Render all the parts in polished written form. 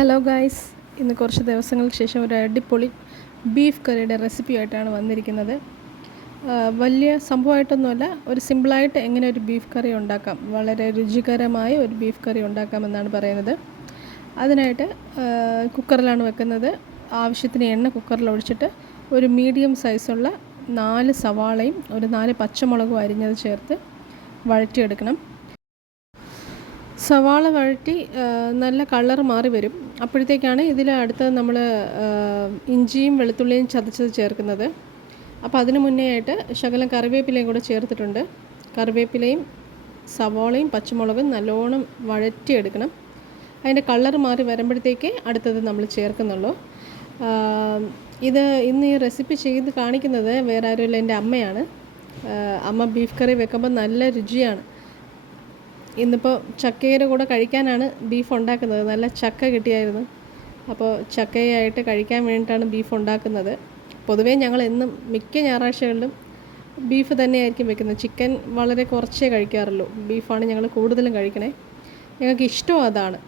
Hello guys, ഇന്ന് കുറച്ച് ദിവസങ്ങൾക്ക് ശേഷം ഒരു അടിപൊളി ബീഫ് കറിയുടെ റെസിപ്പി ആയിട്ടാണ് വന്നിരിക്കുന്നത്. വലിയ സംഭവമായിട്ടൊന്നുമല്ല, ഒരു സിമ്പിളായിട്ട് എങ്ങനെ ഒരു ബീഫ് കറി ഉണ്ടാക്കാം, വളരെ രുചികരമായ ഒരു ബീഫ് കറി ഉണ്ടാക്കാമെന്നാണ് പറയുന്നത്. അതിനായിട്ട് കുക്കറിലാണ് വെക്കുന്നത്. ആവശ്യത്തിന് എണ്ണ കുക്കറിൽ ഒഴിച്ചിട്ട് ഒരു മീഡിയം സൈസുള്ള 4 സവാളയും ഒരു 4 പച്ചമുളകും അരിഞ്ഞത് ചേർത്ത് വഴറ്റിയെടുക്കണം. സവാള വഴറ്റി നല്ല കളർ മാറി വരും. അപ്പോഴത്തേക്കാണ് ഇതിൽ അടുത്തത് നമ്മൾ ഇഞ്ചിയും വെളുത്തുള്ളിയും ചതച്ചത് ചേർക്കുന്നത്. അപ്പോൾ അതിന് മുന്നേ ആയിട്ട് ശകലം കറിവേപ്പിലയും കൂടെ ചേർത്തിട്ടുണ്ട്. കറിവേപ്പിലയും സവാളയും പച്ചമുളകും നല്ലോണം വഴറ്റിയെടുക്കണം. അതിൻ്റെ കളർ മാറി വരുമ്പോഴത്തേക്ക് അടുത്തത് നമ്മൾ ചേർക്കുന്നുള്ളൂ. ഇത് ഇന്ന് ഈ റെസിപ്പി ചെയ്ത് കാണിക്കുന്നത് വേറെ ആരുമില്ല, എൻ്റെ അമ്മയാണ്. അമ്മ ബീഫ് കറി വെക്കുമ്പോൾ നല്ല രുചിയാണ്. ഇന്നിപ്പോൾ ചക്കയുടെ കൂടെ കഴിക്കാനാണ് ബീഫ് ഉണ്ടാക്കുന്നത്. നല്ല ചക്ക കിട്ടിയായിരുന്നു. അപ്പോൾ ചക്കയായിട്ട് കഴിക്കാൻ വേണ്ടിയിട്ടാണ് ബീഫ് ഉണ്ടാക്കുന്നത്. പൊതുവേ ഞങ്ങൾ എന്നും മിക്ക ഞായറാഴ്ചകളിലും ബീഫ് തന്നെയായിരിക്കും വെക്കുന്നത്. ചിക്കൻ വളരെ കുറച്ചേ കഴിക്കാറുള്ളൂ. ബീഫാണ് ഞങ്ങൾ കൂടുതലും കഴിക്കണേ. ഞങ്ങൾക്ക് ഇഷ്ടവും അതാണ്.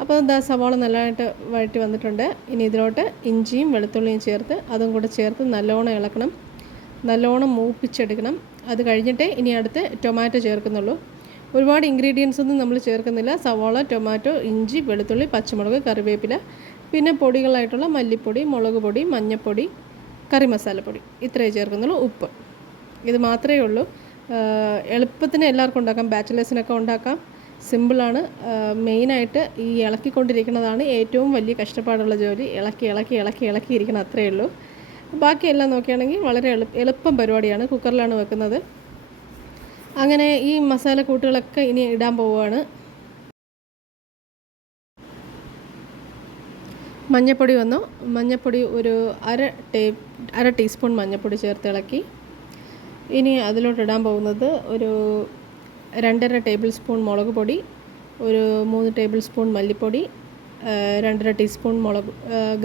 അപ്പോൾ എന്താ, സവാള നല്ലതായിട്ട് വഴറ്റി വന്നിട്ടുണ്ട്. ഇനി ഇതിലോട്ട് ഇഞ്ചിയും വെളുത്തുള്ളിയും ചേർത്ത് അതും കൂടെ ചേർത്ത് നല്ലോണം ഇളക്കണം, നല്ലോണം മൂപ്പിച്ചെടുക്കണം. അത് കഴിഞ്ഞിട്ടേ ഇനി അടുത്ത് ടൊമാറ്റോ ചേർക്കുന്നുള്ളൂ. ഒരുപാട് ഇൻഗ്രീഡിയൻസ് ഒന്നും നമ്മൾ ചേർക്കുന്നില്ല. സവാള, ടൊമാറ്റോ, ഇഞ്ചി, വെളുത്തുള്ളി, പച്ചമുളക്, കറിവേപ്പില, പിന്നെ പൊടികളായിട്ടുള്ള മല്ലിപ്പൊടി, മുളക് പൊടി, മഞ്ഞൾപ്പൊടി, കറി മസാലപ്പൊടി, ഇത്രയേ ചേർക്കുന്നുള്ളൂ. ഉപ്പ്, ഇത് മാത്രമേ ഉള്ളൂ. എളുപ്പത്തിന് എല്ലാവർക്കും ഉണ്ടാക്കാം, ബാച്ചിലേഴ്സിനൊക്കെ ഉണ്ടാക്കാം. സിമ്പിളാണ്. മെയിനായിട്ട് ഈ ഇളക്കിക്കൊണ്ടിരിക്കുന്നതാണ് ഏറ്റവും വലിയ കഷ്ടപ്പാടുള്ള ജോലി. ഇളക്കിയിരിക്കണം, അത്രയേ ഉള്ളൂ. ബാക്കിയെല്ലാം നോക്കുകയാണെങ്കിൽ വളരെ എളുപ്പം പരിപാടിയാണ്. കുക്കറിലാണ് വെക്കുന്നത്. അങ്ങനെ ഈ മസാല കൂട്ടുകളൊക്കെ ഇനി ഇടാൻ പോവുകയാണ്. മഞ്ഞൾപ്പൊടി വന്നു. മഞ്ഞൾപ്പൊടി ഒരു അര ടീസ്പൂൺ മഞ്ഞൾപ്പൊടി ചേർത്ത് ഇളക്കി. ഇനി അതിലോട്ട് ഇടാൻ പോകുന്നത് ഒരു 2.5 ടേബിൾ സ്പൂൺ മുളക് പൊടി, ഒരു 3 ടേബിൾ സ്പൂൺ മല്ലിപ്പൊടി, 2.5 ടീസ്പൂൺ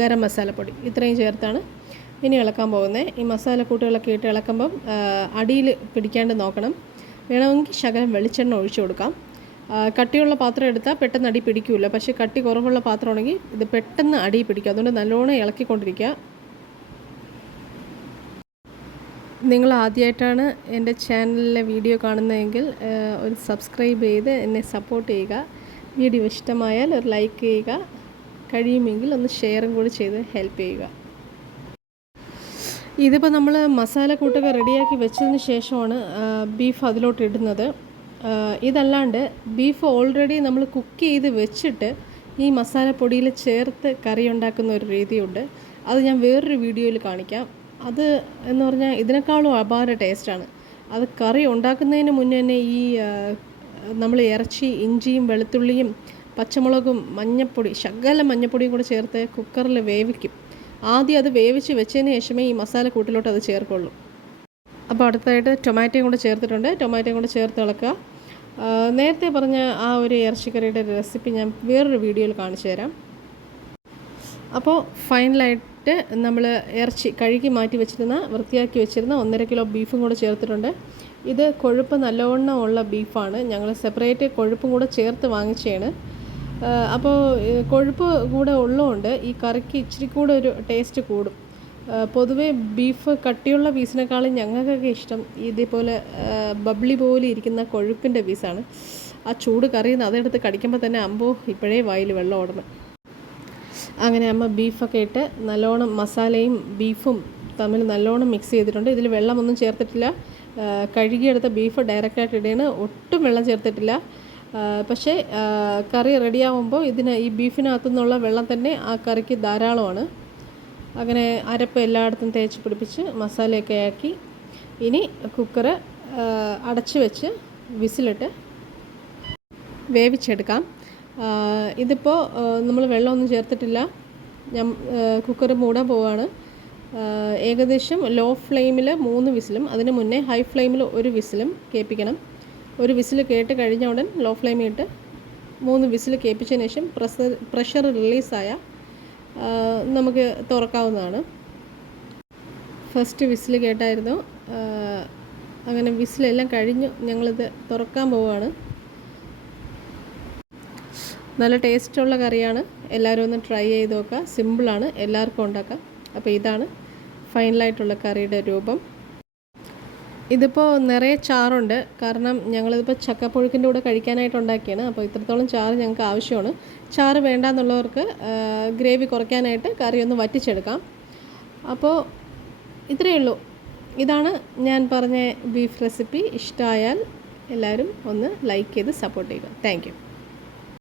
ഗരം മസാലപ്പൊടി, ഇത്രയും ചേർത്താണ് ഇനി ഇളക്കാൻ പോകുന്നത്. ഈ മസാല കൂട്ടുകളൊക്കെ ഇട്ട് ഇളക്കുമ്പം അടിയിൽ പിടിക്കാണ്ട് നോക്കണം. വേണമെങ്കിൽ ശകലം വെളിച്ചെണ്ണ ഒഴിച്ചു കൊടുക്കാം. കട്ടിയുള്ള പാത്രം എടുത്താൽ പെട്ടെന്ന് അടി പിടിക്കില്ല. പക്ഷേ കട്ടി കുറവുള്ള പാത്രമാണെങ്കിൽ ഇത് പെട്ടെന്ന് അടി പിടിക്കും. അതുകൊണ്ട് നല്ലോണം ഇളക്കിക്കൊണ്ടിരിക്കുക. നിങ്ങൾ ആദ്യമായിട്ടാണ് എൻ്റെ ചാനലിലെ വീഡിയോ കാണുന്നതെങ്കിൽ ഒരു സബ്സ്ക്രൈബ് ചെയ്ത് എന്നെ സപ്പോർട്ട് ചെയ്യുക. വീഡിയോ ഇഷ്ടമായാൽ ഒരു ലൈക്ക് ചെയ്യുക. കഴിയുമെങ്കിൽ ഒന്ന് ഷെയറും കൂടി ചെയ്ത് ഹെൽപ്പ് ചെയ്യുക. ഇതിപ്പോൾ നമ്മൾ മസാല കൂട്ടൊക്കെ റെഡിയാക്കി വെച്ചതിന് ശേഷമാണ് ബീഫ് അതിലോട്ട് ഇടുന്നത്. ഇതല്ലാണ്ട് ബീഫ് ഓൾറെഡി നമ്മൾ കുക്ക് ചെയ്ത് വെച്ചിട്ട് ഈ മസാലപ്പൊടിയിൽ ചേർത്ത് കറി ഉണ്ടാക്കുന്ന ഒരു രീതിയുണ്ട്. അത് ഞാൻ വേറൊരു വീഡിയോയിൽ കാണിക്കാം. അത് എന്ന് പറഞ്ഞാൽ ഇതിനേക്കാളും അപാര ടേസ്റ്റാണ്. അത് കറി ഉണ്ടാക്കുന്നതിന് മുന്നേ തന്നെ ഈ നമ്മൾ ഇറച്ചി, ഇഞ്ചിയും വെളുത്തുള്ളിയും പച്ചമുളകും ശകലം മഞ്ഞൾപ്പൊടിയും കൂടെ ചേർത്ത് കുക്കറിൽ വേവിക്കും. ആദ്യം അത് വേവിച്ച് വെച്ചതിന് ശേഷമേ ഈ മസാല കൂട്ടിലോട്ട് അത് ചേർക്കുള്ളൂ. അപ്പോൾ അടുത്തായിട്ട് ടൊമാറ്റോയും കൂടെ ചേർത്തിട്ടുണ്ട്. ടൊമാറ്റോയും കൂടെ ചേർത്ത് ഇളക്കുക. നേരത്തെ പറഞ്ഞ ആ ഒരു ഇറച്ചിക്കറിയുടെ റെസിപ്പി ഞാൻ വേറൊരു വീഡിയോയിൽ കാണിച്ചു തരാം. അപ്പോൾ ഫൈനലായിട്ട് നമ്മൾ ഇറച്ചി കഴുകി മാറ്റി വെച്ചിരുന്ന, വൃത്തിയാക്കി വെച്ചിരുന്ന 1.5 കിലോ ബീഫും കൂടെ ചേർത്തിട്ടുണ്ട്. ഇത് കൊഴുപ്പ് നല്ലവണ്ണം ഉള്ള ബീഫാണ്. ഞങ്ങൾ സെപ്പറേറ്റ് കൊഴുപ്പും കൂടെ ചേർത്ത് വാങ്ങിച്ചതാണ്. അപ്പോൾ കൊഴുപ്പ് കൂടെ ഉള്ളതുകൊണ്ട് ഈ കറിക്ക് ഇച്ചിരി കൂടെ ഒരു ടേസ്റ്റ് കൂടും. പൊതുവേ ബീഫ് കട്ടിയുള്ള പീസിനേക്കാളും ഞങ്ങൾക്കൊക്കെ ഇഷ്ടം ഇതേപോലെ ബബ്ലി പോലെ ഇരിക്കുന്ന കൊഴുപ്പിൻ്റെ പീസാണ്. ആ ചൂട് കറിയിൽ നിന്ന് അതെടുത്ത് കടിക്കുമ്പോൾ തന്നെ ഇപ്പോഴേ വായിൽ വെള്ളം ഓടണം. അങ്ങനെ അമ്മ ബീഫൊക്കെ ഇട്ട് നല്ലോണം മസാലയും ബീഫും തമ്മിൽ നല്ലോണം മിക്സ് ചെയ്തിട്ടുണ്ട്. ഇതിൽ വെള്ളമൊന്നും ചേർത്തിട്ടില്ല. കഴുകിയെടുത്ത ബീഫ് ഡയറക്റ്റായിട്ട് ഇടുകയാണ്. ഒട്ടും വെള്ളം ചേർത്തിട്ടില്ല. പക്ഷേ കറി റെഡിയാവുമ്പോൾ ഈ ബീഫിനകത്തു നിന്നുള്ള വെള്ളം തന്നെ ആ കറിക്ക് ധാരാളമാണ്. അങ്ങനെ അരപ്പ് എല്ലായിടത്തും തേച്ച് പിടിപ്പിച്ച് മസാലയൊക്കെ ആക്കി ഇനി കുക്കറ് അടച്ച് വെച്ച് വിസിലിട്ട് വേവിച്ചെടുക്കാം. ഇതിപ്പോൾ നമ്മൾ വെള്ളമൊന്നും ചേർത്തിട്ടില്ല. ഞാൻ കുക്കർ മൂടാൻ പോവുകയാണ്. ഏകദേശം ലോ ഫ്ലെയിമിൽ 3 വിസിലും അതിന് മുന്നേ ഹൈ ഫ്ലെയിമിൽ 1 വിസിലും കേൾപ്പിക്കണം. ഒരു വിസിൽ കേട്ട് കഴിഞ്ഞ ഉടൻ ലോ ഫ്ലെയിമിൽ ഇട്ട് 3 വിസിൽ കേൾപ്പിച്ചതിന് ശേഷം പ്രഷർ റിലീസായ നമുക്ക് തുറക്കാവുന്നതാണ്. ഫസ്റ്റ് വിസിൽ കേട്ടായിരുന്നു. അങ്ങനെ വിസിലെല്ലാം കഴിഞ്ഞു. ഞങ്ങളിത് തുറക്കാൻ പോവുകയാണ്. നല്ല ടേസ്റ്റുള്ള കറിയാണ്. എല്ലാവരും ഒന്ന് ട്രൈ ചെയ്ത് നോക്കുക. സിമ്പിളാണ്, എല്ലാവർക്കും ഉണ്ടാക്കാം. അപ്പോൾ ഇതാണ് ഫൈനലായിട്ടുള്ള കറിയുടെ രൂപം. ഇതിപ്പോൾ നിറയെ ചാറുണ്ട്, കാരണം ഞങ്ങളിതിപ്പോൾ ചക്കപ്പുഴുക്കിൻ്റെ കൂടെ കഴിക്കാനായിട്ട് ഉണ്ടാക്കിയാണ്. അപ്പോൾ ഇത്രത്തോളം ചാറ് ഞങ്ങൾക്ക് ആവശ്യമാണ്. ചാറ് വേണ്ടാന്നുള്ളവർക്ക് ഗ്രേവി കുറയ്ക്കാനായിട്ട് കറി ഒന്ന് വറ്റിച്ചെടുക്കാം. അപ്പോൾ ഇത്രയേ ഉള്ളൂ. ഇതാണ് ഞാൻ പറഞ്ഞ ബീഫ് റെസിപ്പി. ഇഷ്ടമായാൽ എല്ലാവരും ഒന്ന് ലൈക്ക് ചെയ്ത് സപ്പോർട്ട് ചെയ്യുക. Thank you.